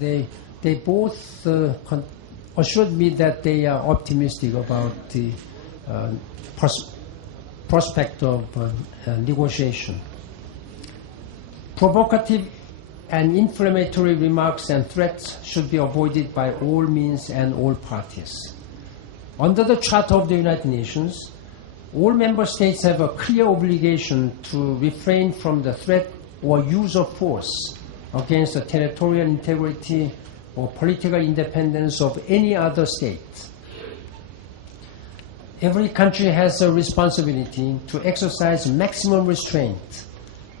They both assured me that they are optimistic about the prospect of negotiation. Provocative and inflammatory remarks and threats should be avoided by all means and all parties. Under the Charter of the United Nations, all member states have a clear obligation to refrain from the threat or use of force against the territorial integrity or political independence of any other state. Every country has a responsibility to exercise maximum restraint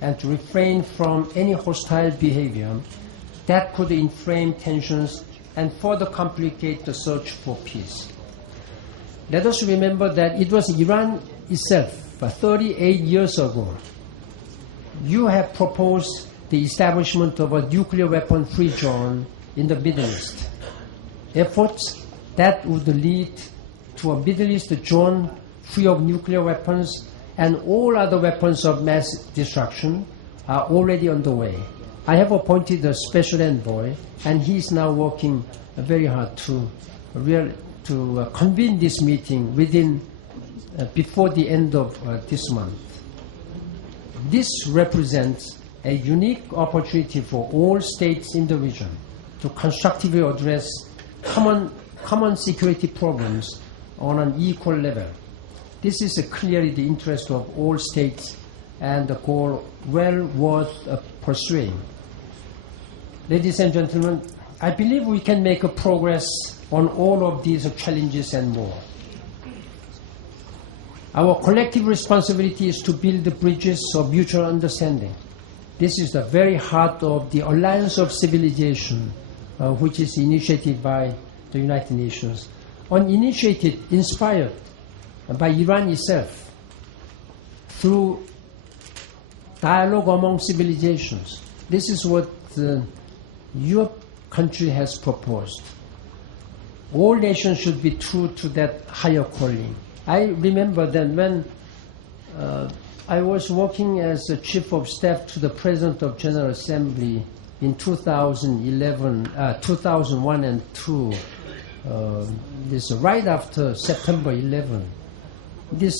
and to refrain from any hostile behavior that could inflame tensions and further complicate the search for peace. Let us remember that it was Iran itself, 38 years ago. You have proposed the establishment of a nuclear weapon-free zone in the Middle East. Efforts that would lead to a Middle East zone free of nuclear weapons and all other weapons of mass destruction are already underway. I have appointed a special envoy, and he is now working very hard to convene this meeting before the end of this month. This represents a unique opportunity for all states in the region to constructively address common security problems on an equal level. This is clearly the interest of all states and a goal well worth pursuing. Ladies and gentlemen, I believe we can make a progress on all of these challenges and more. Our collective responsibility is to build the bridges of mutual understanding. This is the very heart of the Alliance of Civilization, which is initiated by the United Nations, inspired by Iran itself through dialogue among civilizations. This is what your country has proposed. All nations should be true to that higher calling. I remember that when I was working as the Chief of Staff to the President of General Assembly in 2001 and 2, this right after September 11. This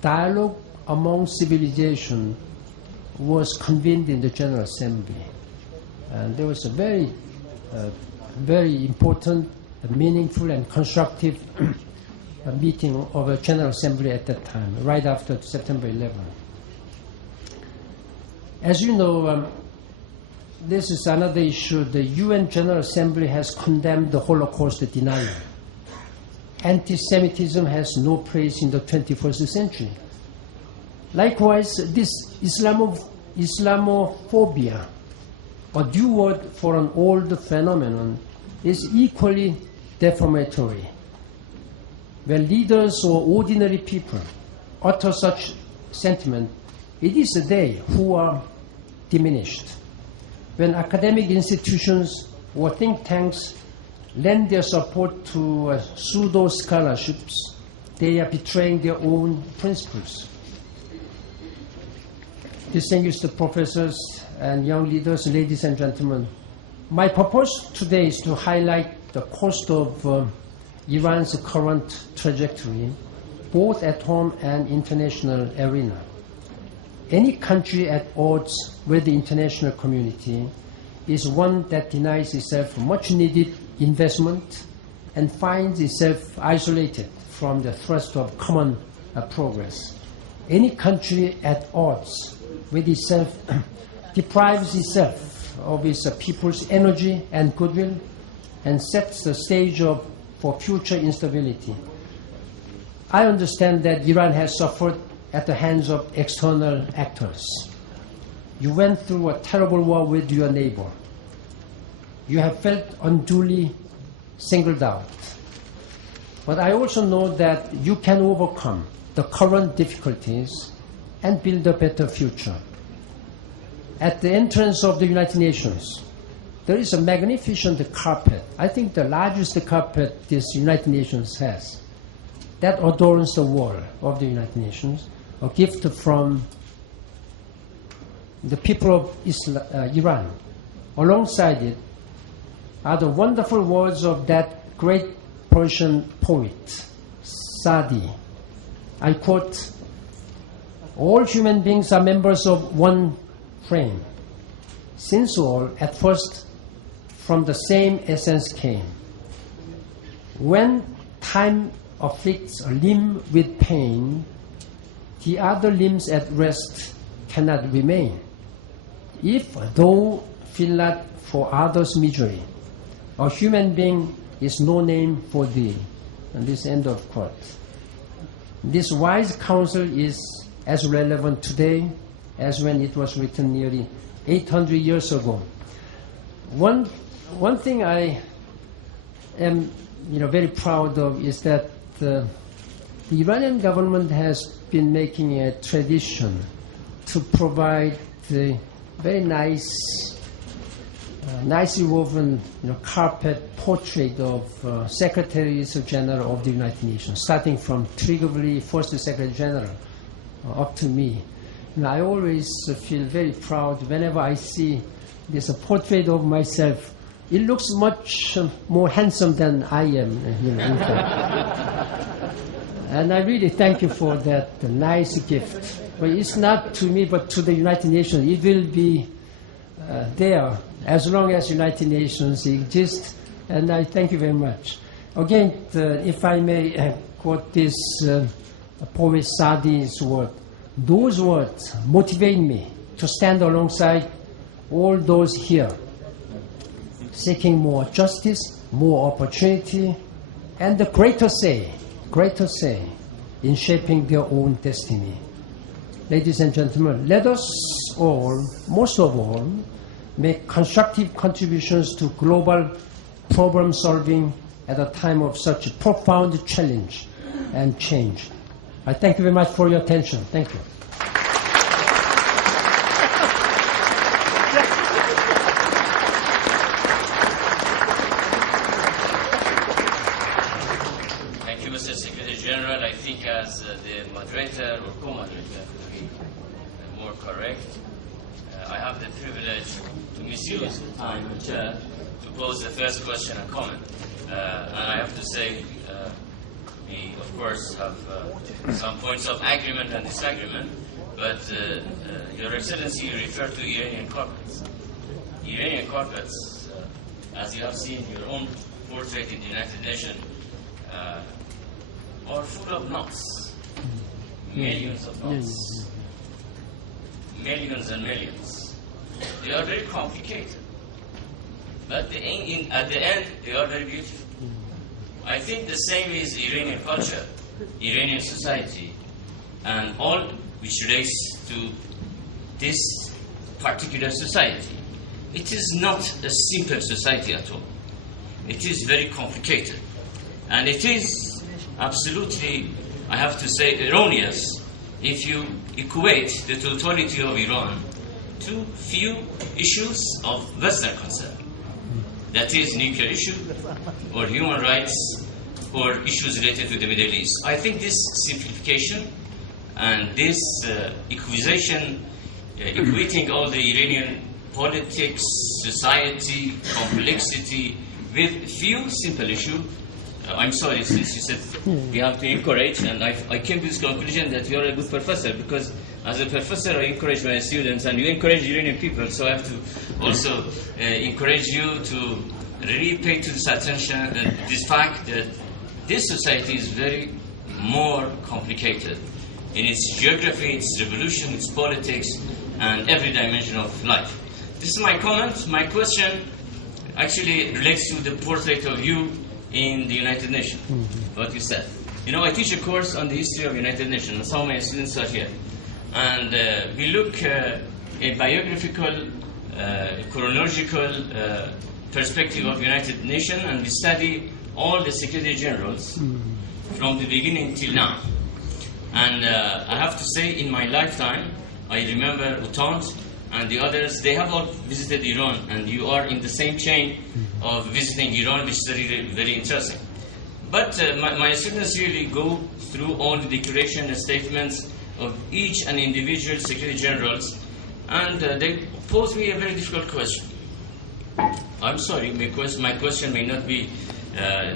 dialogue among civilization was convened in the General Assembly. And there was a very important, meaningful, and constructive meeting of a General Assembly at that time, right after September 11. As you know, this is another issue. The UN General Assembly has condemned the Holocaust denial. Anti-Semitism has no place in the 21st century. Likewise, this Islamophobia, a new word for an old phenomenon, is equally defamatory. When leaders or ordinary people utter such sentiment, it is they who are diminished. When academic institutions or think tanks lend their support to pseudo-scholarships, they are betraying their own principles. Distinguished professors and young leaders, ladies and gentlemen, my purpose today is to highlight the cost of Iran's current trajectory, both at home and international arena. Any country at odds with the international community is one that denies itself much needed investment and finds itself isolated from the thrust of common progress. Any country at odds with itself deprives itself of its people's energy and goodwill and sets the stage for future instability. I understand that Iran has suffered at the hands of external actors. You went through a terrible war with your neighbor. You have felt unduly singled out. But I also know that you can overcome the current difficulties and build a better future. At the entrance of the United Nations, there is a magnificent carpet. I think the largest carpet this United Nations has. That adorns the wall of the United Nations, a gift from the people of Iran. Alongside it, are the wonderful words of that great Persian poet, Sadi. I quote, "All human beings are members of one frame, since all at first from the same essence came. When time afflicts a limb with pain, the other limbs at rest cannot remain. If thou feel not for others' misery, a human being is no name for thee." And this end of quote. This wise counsel is as relevant today as when it was written nearly 800 years ago. One thing I am very proud of is that the Iranian government has been making a tradition to provide the very nicely woven carpet portrait of Secretaries General of the United Nations, starting from Triglavi, First Secretary General, up to me. And I always feel very proud whenever I see this portrait of myself. It looks much more handsome than I am, in fact. And I really thank you for that nice gift. But it's not to me, but to the United Nations. It will be there as long as United Nations exist. And I thank you very much. Again, if I may quote this poet Sadi's word, those words motivate me to stand alongside all those here, seeking more justice, more opportunity, and the greater say in shaping their own destiny. Ladies and gentlemen, let us all, most of all, make constructive contributions to global problem solving at a time of such profound challenge and change. I thank you very much for your attention. Thank you. Thank you, Mr. Secretary General. I think as the moderator or co-moderator, to be more correct, I have the privilege to misuse the time of chair to pose the first question and comment. And I have to say, we of course have some points of agreement and disagreement, but Your Excellency, you refer to Iranian carpets. Iranian carpets, as you have seen your own portrait in the United Nations, are full of knots, millions of knots, millions and millions. They are very complicated, but at the end, they are very beautiful. I think the same is Iranian culture, Iranian society, and all which relates to this particular society. It is not a simple society at all. It is very complicated. And it is absolutely, I have to say, erroneous if you equate the totality of Iran to few issues of Western concern. That is nuclear issue, or human rights, or issues related to the Middle East. I think this simplification and this equation, equating all the Iranian politics, society, complexity with few simple issues. I'm sorry, since you said we have to encourage, and I came to this conclusion that you are a good professor, because as a professor I encourage my students, and you encourage Iranian people, so I have to also encourage you to really pay to this attention and this fact that this society is very more complicated in its geography, its revolution, its politics, and every dimension of life. This is my comment. My question actually relates to the portrait of you in the United Nations, what you said. You know, I teach a course on the history of United Nations, and some of my students are here. And we look a biographical, chronological perspective of United Nations, and we study all the Secretary Generals from the beginning till now. And I have to say, in my lifetime, I remember Utant and the others, they have all visited Iran, and you are in the same chain of visiting Iran, which is really very interesting. But my students really go through all the declaration and statements of each and individual Secretary Generals, and they pose me a very difficult question. I'm sorry, my question may not be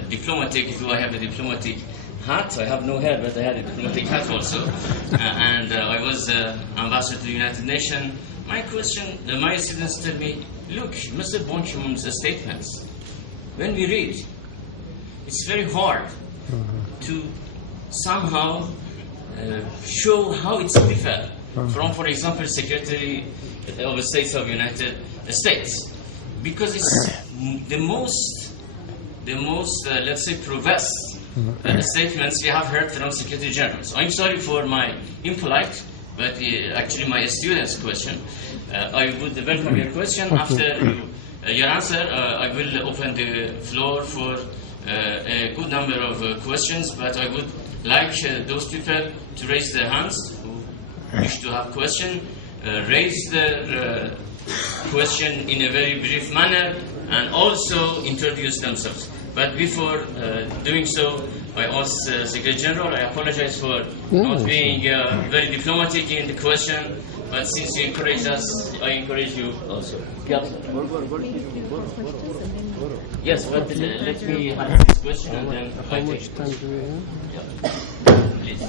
diplomatic. Do I have a diplomatic hat? I have no hair, but I had a diplomatic hat also. And I was ambassador to the United Nations. My question, my students tell me, look, Mr. Ban Ki-moon's statements, when we read, it's very hard to somehow show how it's different from, for example, Secretary of State of United States, because it's the most let's say, professed statements we have heard from Secretary General. So I'm sorry for my impolite, but actually my student's question. I would welcome your question. After your answer, I will open the floor for a good number of questions, but I would like those people to raise their hands who wish to have question, raise their question in a very brief manner, and also introduce themselves. But before doing so, I ask Secretary General, I apologize for not being very diplomatic in the question, but since you encouraged us, I encourage you also. Yes, but let me have this question and then How much time do we have? Yeah. Please.